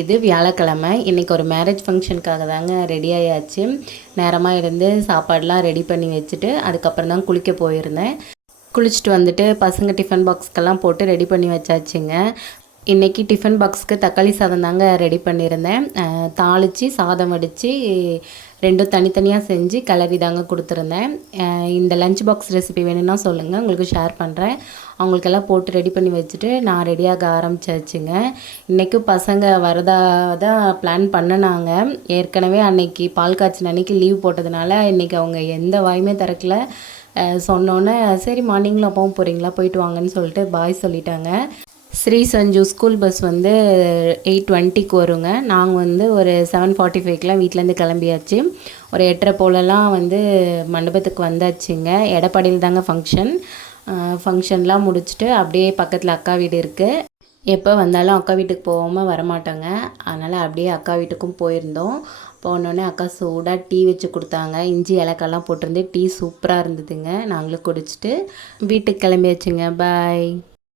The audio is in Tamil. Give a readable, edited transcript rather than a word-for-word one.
இது வியாழக்கிழமை. இன்றைக்கி ஒரு மேரேஜ் ஃபங்க்ஷனுக்காக தாங்க ரெடி ஆயாச்சு. நேரமாக இருந்து சாப்பாடெலாம் ரெடி பண்ணி வச்சுட்டு அதுக்கப்புறம் தான் குளிக்க போயிருந்தேன். குளிச்சுட்டு வந்துட்டு பசங்க டிஃபன் பாக்ஸ்க்கெல்லாம் போட்டு ரெடி பண்ணி வச்சாச்சுங்க. இன்றைக்கி டிஃபன் பாக்ஸுக்கு தக்காளி சாதம் தாங்க ரெடி பண்ணியிருந்தேன். தாளித்து சாதம் வடித்து ரெண்டும் தனித்தனியாக செஞ்சு கிளறி தாங்க கொடுத்துருந்தேன். இந்த லஞ்ச் பாக்ஸ் ரெசிபி வேணும்னா சொல்லுங்கள், உங்களுக்கு ஷேர் பண்ணுறேன். அவங்களுக்கெல்லாம் போட்டு ரெடி பண்ணி வச்சுட்டு நான் ரெடியாக ஆரம்பிச்சாச்சுங்க. இன்றைக்கும் பசங்க வரதா தான் பிளான் பண்ணினாங்க. ஏற்கனவே அன்னைக்கு பால் காய்ச்சின அன்றைக்கி லீவ் போட்டதுனால இன்றைக்கி அவங்க எந்த வாயுமே திறக்கல. சொன்னோன்னே சரி மார்னிங்கில் அப்பவும் போகிறீங்களா, போயிட்டு வாங்கன்னு சொல்லிட்டு பாய் சொல்லிட்டாங்க. ஸ்ரீ சஞ்சு ஸ்கூல் பஸ் வந்து 8:20க்கு வருங்க. நாங்கள் வந்து ஒரு 7:45க்கெலாம் வீட்டிலேருந்து கிளம்பியாச்சு. ஒரு 8:30 போலலாம் வந்து மண்டபத்துக்கு வந்தாச்சுங்க. எடப்பாடியில் தாங்க ஃபங்க்ஷன்லாம் முடிச்சுட்டு அப்படியே பக்கத்தில் அக்கா வீடு இருக்குது. எப்போ வந்தாலும் அக்கா வீட்டுக்கு போகாமல் வரமாட்டாங்க. அதனால் அப்படியே அக்கா வீட்டுக்கும் போயிருந்தோம். போனோடனே அக்கா சூடாக டீ வச்சு கொடுத்தாங்க. இஞ்சி ஏலக்காய்லாம் போட்டிருந்து டீ சூப்பராக இருந்ததுங்க. நாங்களும் குடிச்சிட்டு வீட்டுக்கு கிளம்பியாச்சுங்க. பாய்.